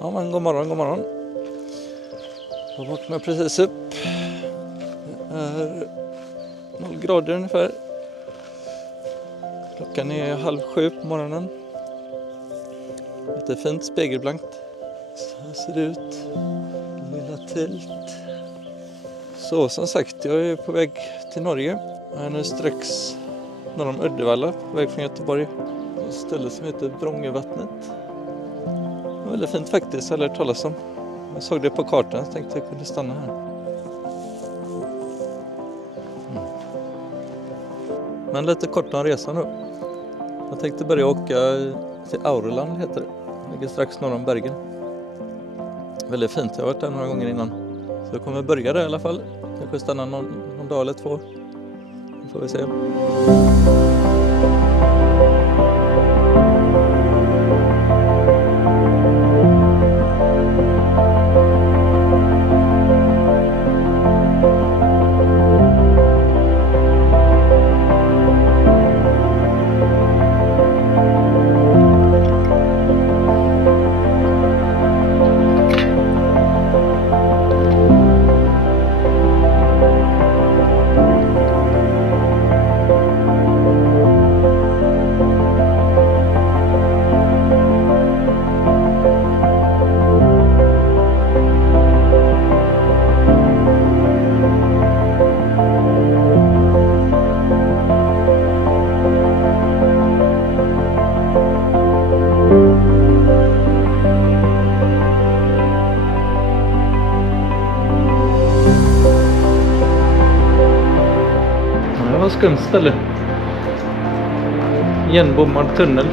Ja, men god morgon, god morgon. Jag vaknade precis upp. Det är 0 grader ungefär. Klockan är 6:30 på morgonen. Lite fint spegelblankt. Så här ser det ut. Lilla tält. Så som sagt, jag är på väg till Norge. Jag är nu strax norr om Uddevalla, på väg från Göteborg. Ett ställe som heter Vrångevattnet. Det var väldigt fint faktiskt, jag har hört talas om. Jag såg det på kartan och tänkte att jag kunde stanna här. Men lite kort om resan då. Jag tänkte börja åka till Aurland heter det. Det ligger strax norr om Bergen. Väldigt fint, jag har varit där några gånger innan. Så jag kommer börja där i alla fall. Kanske stanna någon dag eller 2. Det får vi se. Det var skumt ställe. Igenbommad tunnel.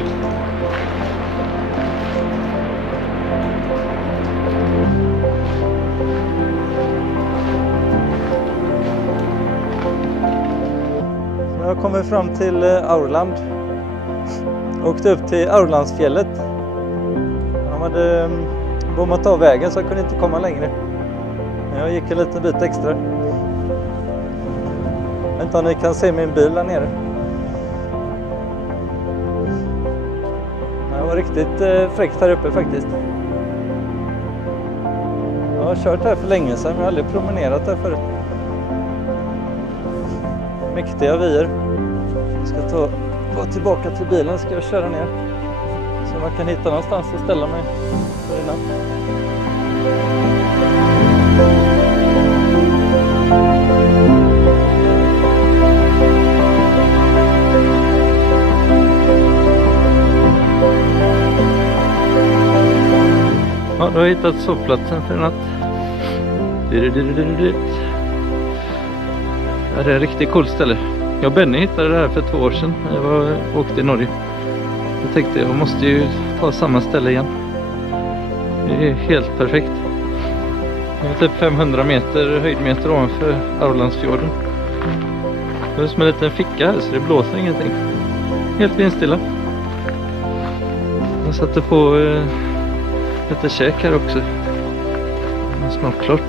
Jag kommer fram till Aurland. Åkte upp till Aurlandsfjället. De hade bommat av vägen så jag kunde inte komma längre. Jag gick en liten bit extra. Jag vet inte om ni kan se min bil där nere. Det var riktigt fräckt här uppe faktiskt. Jag har kört här för länge sedan men jag har aldrig promenerat här förut. Mäktiga vyer. Jag ska gå tillbaka till bilen, ska jag köra ner. Så man kan hitta någonstans att ställa mig för innan. Ja, då har jag hittat sovplatsen för en natt. Ja, det är ett riktigt coolt ställe. Jag och Benny hittade det här för 2 år sedan när jag åkte i Norge. Jag tänkte jag måste ju ta samma ställe igen. Det är helt perfekt. Det är typ 500 meter höjdmeter ovanför Aurlandsfjorden. Det är som en liten ficka här så det blåser ingenting. Helt vindstilla. Jag satte på lite käk här också. Det är snart klart.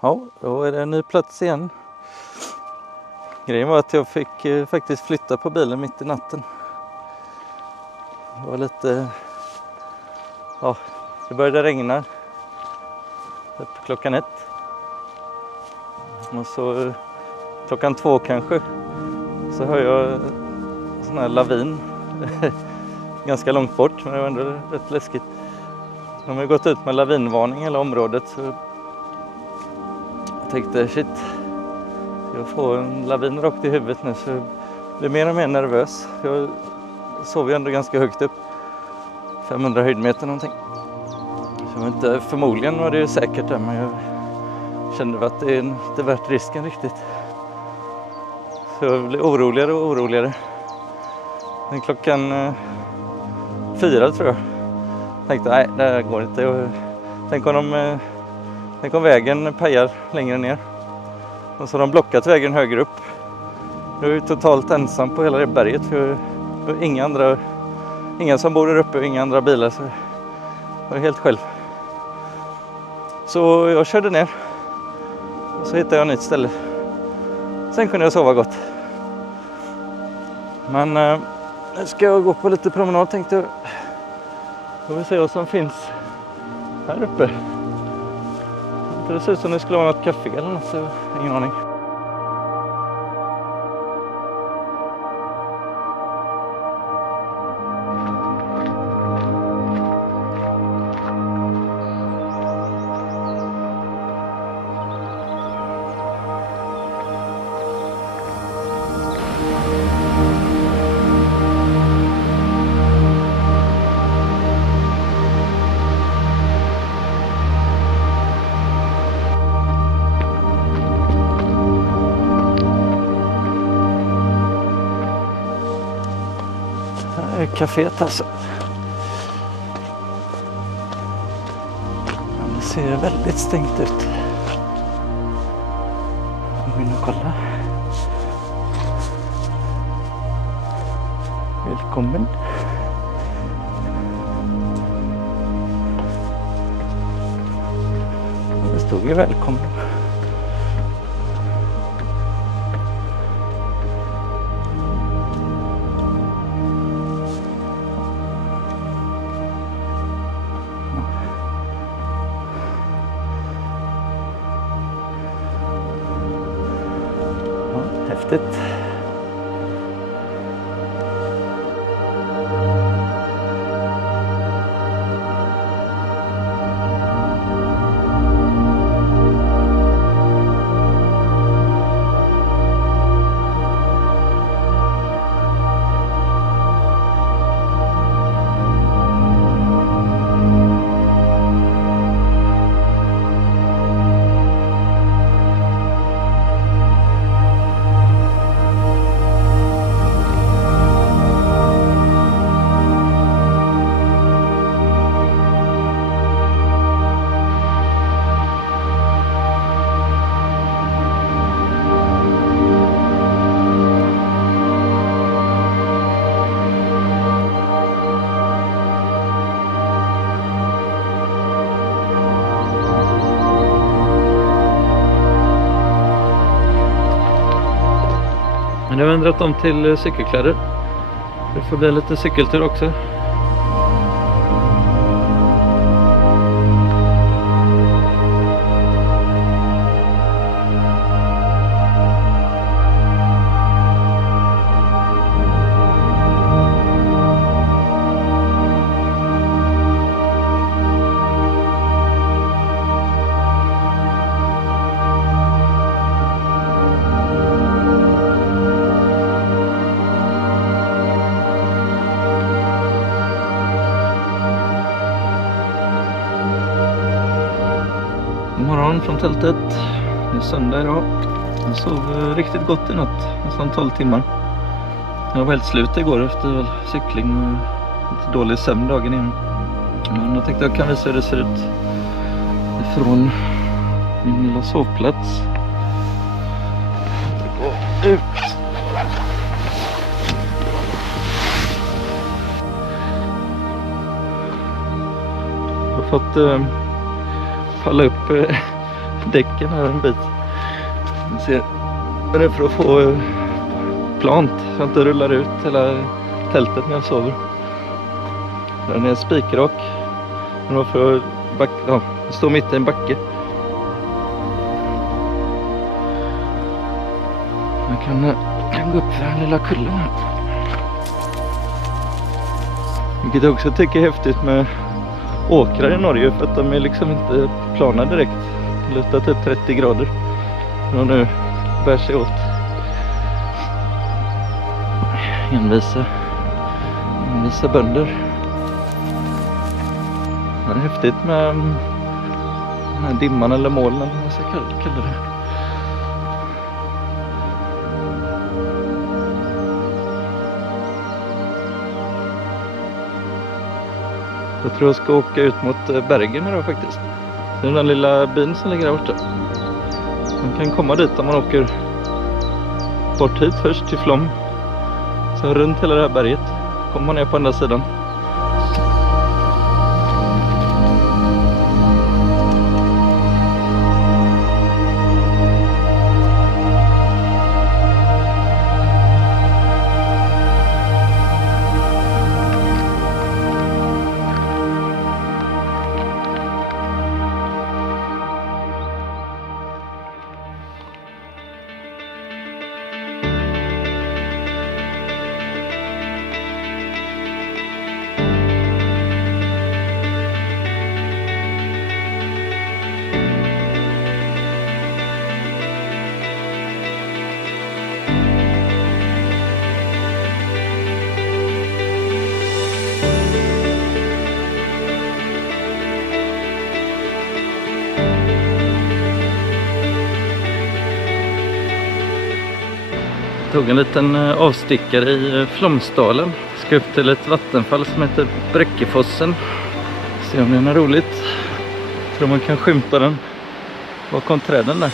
Ja, då är det en ny plats igen. Grejen var att jag fick faktiskt flytta på bilen mitt i natten. Det var lite... Ja, det började regna. Typ klockan 1. Och så klockan 2 kanske. Så hör jag en sån här lavin. Ganska långt bort, men det var ändå rätt läskigt. De har gått ut med lavinvarning i hela området. Så jag tänkte, shit. Jag får en lavin rakt i huvudet nu så jag blir mer och mer nervös. Jag sov ju ändå ganska högt upp. 500 höjdmeter någonting. Så inte, förmodligen var det ju säkert där, men jag kände att det är inte värt risken riktigt. Så jag blev oroligare och oroligare. Men klockan 4 tror jag. Tänkte nej, det här går inte. Tänk om vägen pajar längre ner. Och så har de blockat vägen högre upp. Jag är ju totalt ensam på hela det berget. För inga som bor där uppe och inga andra bilar. Så var helt själv. Så jag körde ner. Och så hittade jag ett nytt ställe. Sen kunde jag sova gott. Men nu ska jag gå på lite promenad, tänkte jag. Får vi se vad som finns här uppe. Det ser ut som det skulle vara något kafé eller något, så ingen aning. Caféet alltså. Det ser väldigt stängt ut. Jag går in och kolla. Välkommen. Det stod ju välkommen. Häftigt. Men jag har ändrat om till cykelkläder. Det får bli lite cykeltur också. Morgon från tältet. Det är söndag idag. Jag sov riktigt gott i natt. Nästan 12 timmar. Jag var helt slut igår efter cykling och lite dålig sömn dagen innan. Men jag tänkte att jag kan visa hur det ser ut ifrån min lilla sovplats. Gå ut. Jag har fått falla upp däcken här en bit. Ni ser, det är för att få plant så jag inte rullar ut hela tältet när jag sover. Den är spikrak. Den var för att stå mitt i en backe. Jag kan gå upp för den lilla kullen här. Vilket jag också tycker är häftigt med åkrar i Norge, för att de är liksom inte plana direkt. Det lutar typ 30 grader. Och nu bär sig åt. Envisa bönder. Det är häftigt med den här dimman eller molnen, vad man ska kalla det. Jag tror jag ska åka ut mot Bergen idag faktiskt. Det är den lilla byn som ligger där borta. Man kan komma dit om man åker bort hit först till Flåm. Så runt hela det här berget kommer man ner på andra sidan. tog en liten avstickare i Flomsdalen. Ska upp till ett vattenfall som heter Bräckefossen. Se om det är något roligt. Tror man kan skymta den bakom träden där.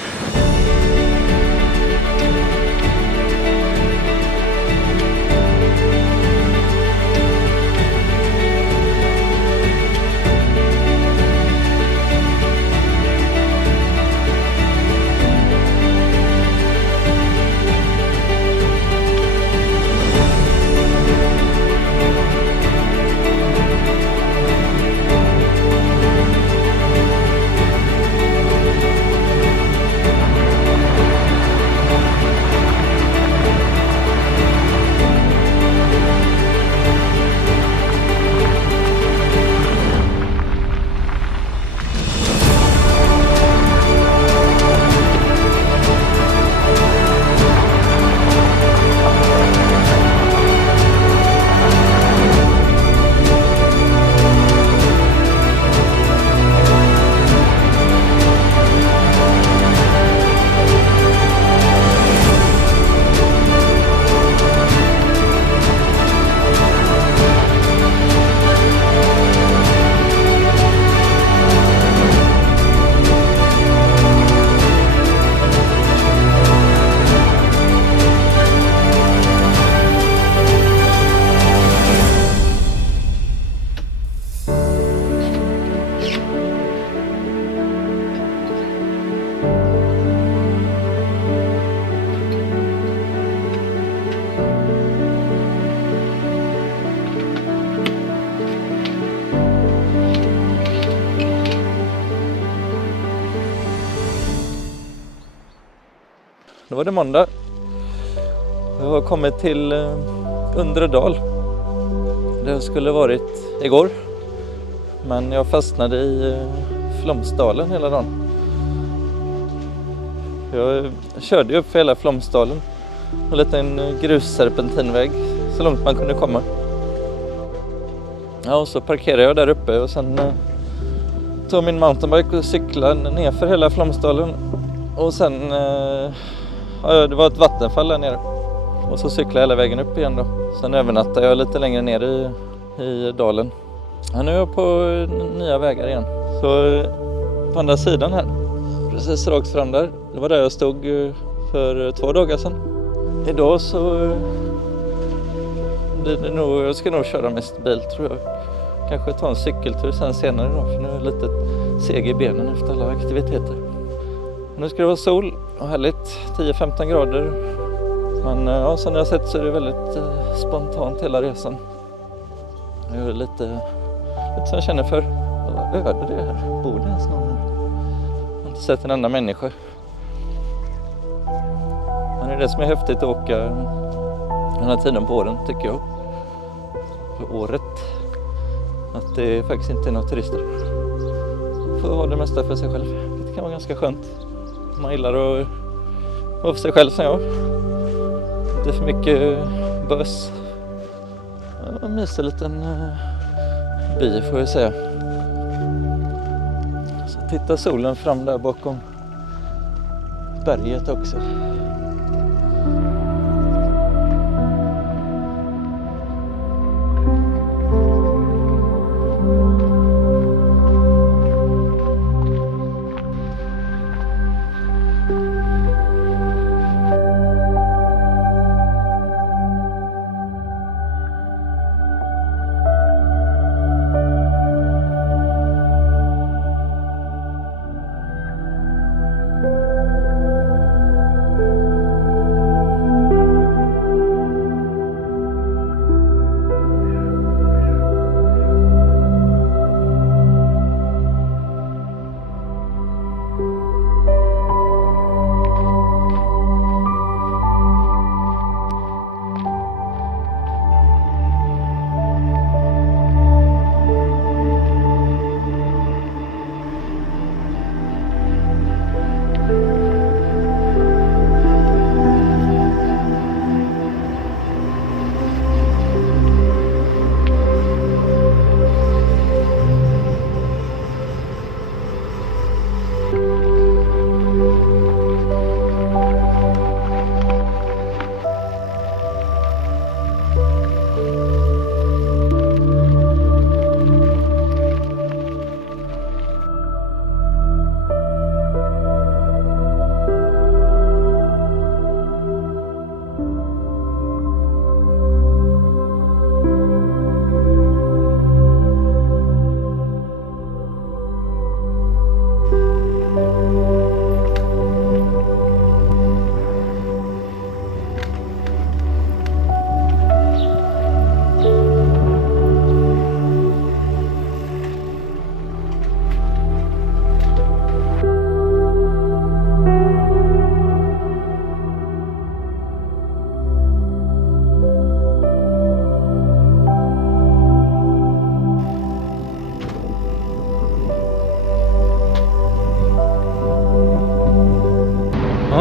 Då var det måndag. Jag har kommit till Undredal. Det skulle varit igår. Men jag fastnade i Flomsdalen hela dagen. Jag körde upp för hela Flomsdalen. En liten grusserpentinväg så långt man kunde komma. Ja, och så parkerade jag där uppe och sen tog min mountainbike och cyklade ner för hela Flomsdalen. Och sen, det var ett vattenfall där nere. Och så cyklade jag hela vägen upp igen då. Sen övernattade jag lite längre ner i dalen. Ja, nu är jag på nya vägar igen. Så på andra sidan här, precis rakt fram där. Det var där jag stod för 2 dagar sedan. Idag så jag ska nog köra mest bil tror jag. Kanske ta en cykeltur sen senare då, för nu är jag lite seg i benen efter alla aktiviteter. Nu ska det vara sol och härligt, 10-15 grader. Men ja, som jag har sett så är det väldigt spontant hela resan. Jag är lite som jag känner för. Vad öde det här? Bor det ens någon här? Jag har inte sett en enda människa. Men det är det som är häftigt att åka den här tiden på åren tycker jag. För året. Att det faktiskt inte är några turister. Man får ha det mesta för sig själv. Det kan vara ganska skönt. Man gillar att vara för sig själv som jag. Inte för mycket bös. En mysig liten by får jag säga. Så tittar solen fram där bakom berget också.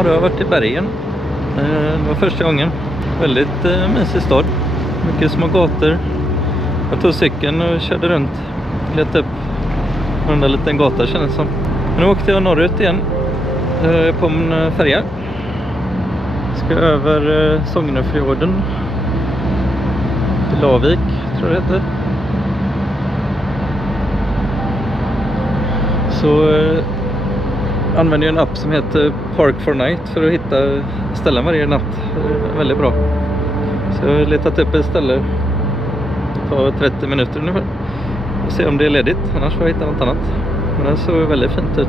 då har jag varit i bergen. Det var första gången. Väldigt mysig stad. Mycket små gator. Jag tog cykeln och körde runt. Letade upp en liten gata kändes som. Men nu åkte jag norrut igen. På en färja. Ska över Sognefjorden. Till Lavik, tror jag det heter. Så använder jag en app som heter Park for Night för att hitta ställen varje natt. Väldigt bra. Så jag har letat upp ett ställe på 30 minuter ungefär. Och se om det är ledigt, annars får jag hitta något annat. Men det såg väldigt fint ut.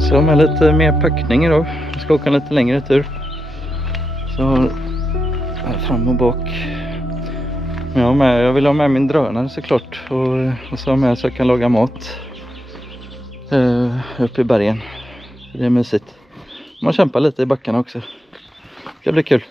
Så med lite mer packning idag. Jag ska åka en lite längre tur. Så här fram och bak. Jag vill ha med min drönare såklart. Och så ha med så jag kan laga mat. Uppe i bergen. Det är mysigt. Man kämpar lite i backarna också. Det blir kul.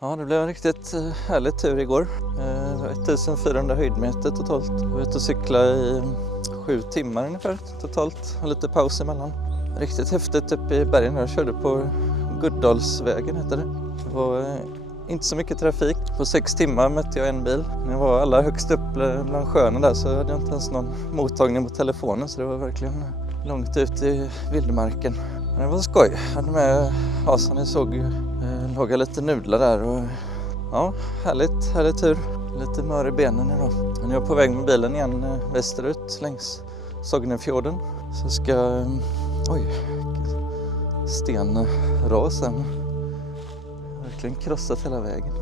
Ja, det blev en riktigt härlig tur igår. 1400 höjdmeter totalt. Jag var ute och cykla i 7 timmar ungefär totalt. Och lite paus emellan. Riktigt häftigt uppe i bergen. Jag körde på Guddalsvägen heter det. Det var inte så mycket trafik. På 6 timmar mötte jag en bil. När jag var allra högst upp bland sjöarna där så hade jag inte ens någon mottagning på telefonen. Så det var verkligen långt ut i vildmarken. Men det var skoj. Jag hade med som ni såg laga lite nudlar där. Och, ja, härlig tur. Lite mör i benen idag. Men jag är på väg med bilen igen västerut längs Sognefjorden. Så ska... stenrasen. Verkligen krossat hela vägen.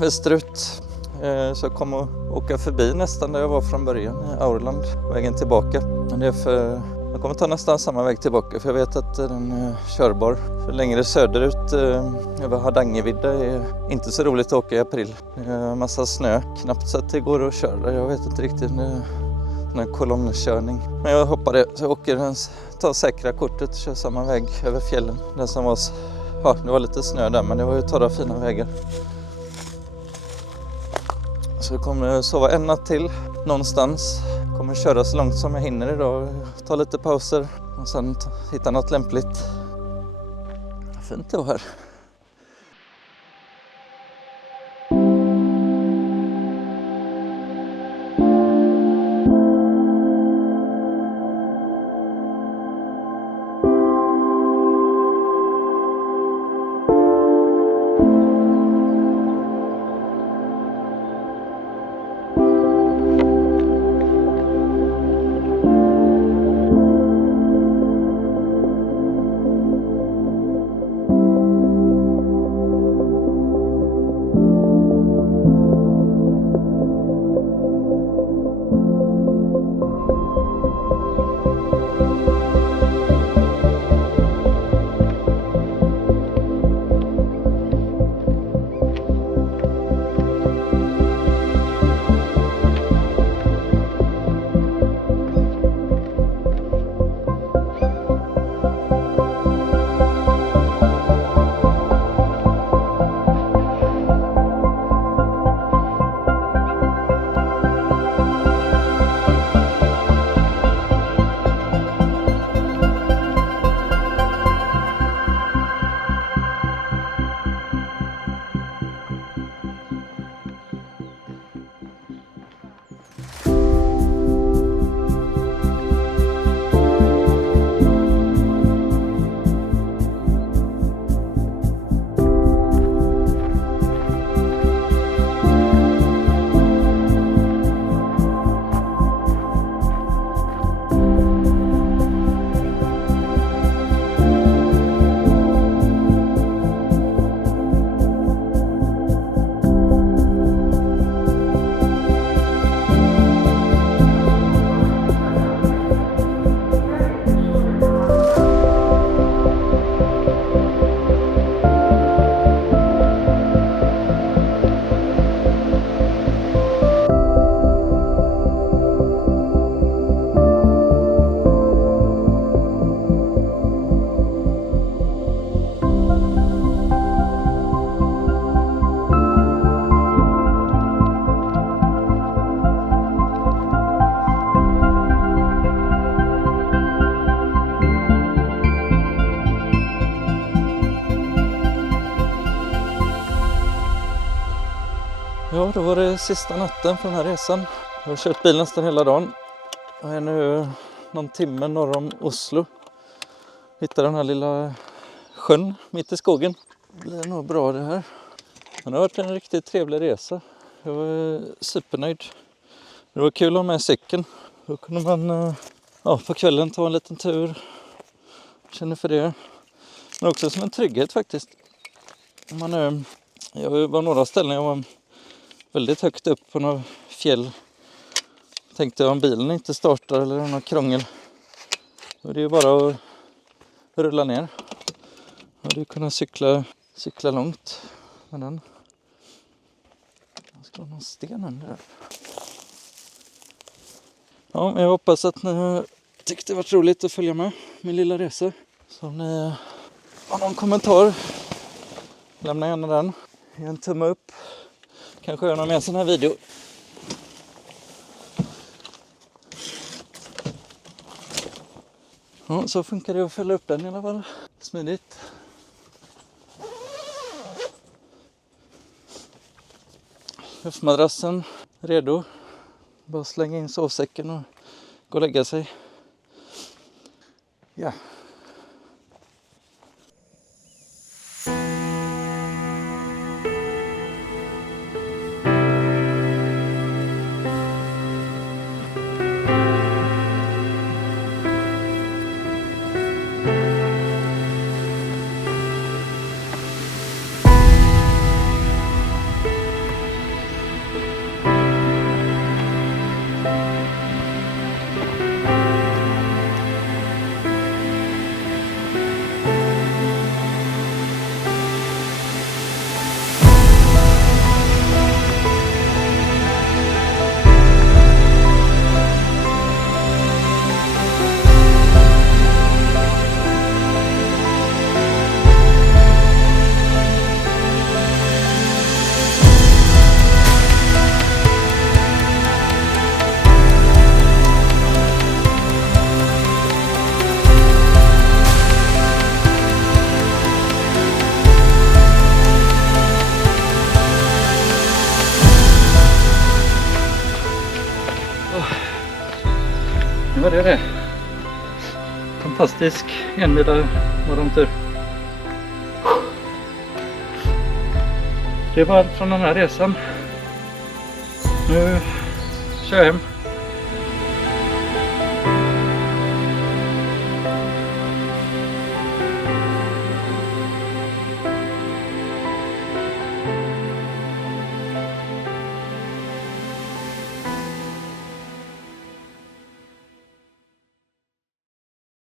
Västerut. Så jag kommer att åka förbi nästan där jag var från början i Aurland. Vägen tillbaka. Men det är för Jag kommer ta nästan samma väg tillbaka för jag vet att den är körbar. För längre söderut över Hardangervidda är inte så roligt att åka i april. Det är massa snö, knappt så att det går att köra. Jag vet inte riktigt, den här kolonnkörning. Men jag hoppar det, så jag åker tar säkra kortet och kör samma väg över fjällen. Den som var, ja, det var lite snö där men det var ju torra fina vägar. Så jag kommer sova en natt till någonstans. Kommer köra så långt som jag hinner idag. Ta lite pauser och sen hitta något lämpligt. Fint det var här. Ja, då var det sista natten för den här resan. Jag har kört bil nästan hela dagen. Jag är nu någon timme norr om Oslo. Hittar den här lilla sjön mitt i skogen. Det blir nog bra det här. Men det har varit en riktigt trevlig resa. Jag var supernöjd. Det var kul att ha med cykeln. Då kunde man på kvällen ta en liten tur. Känner för det. Men också som en trygghet faktiskt. Jag var några ställen jag var väldigt högt upp på några fjäll. Tänkte om bilen inte startar eller något krångel. Och det är bara att rulla ner. Och du kunna cykla långt med den. Jag ska ha någon sten under där. Ja, jag hoppas att ni tyckte det var roligt att följa med min lilla resa. Så om ni har någon kommentar, lämna gärna den. Ge en tumme upp. Kanske gör någon mer sån här video. Ja, så funkar det att fälla upp den i alla fall. Smidigt. Luftmadrassen redo. Bara slänga in sovsäcken och gå och lägga sig. Ja. Nu var det. Fantastisk enmila morgontur. Det var allt från den här resan. Nu kör jag hem.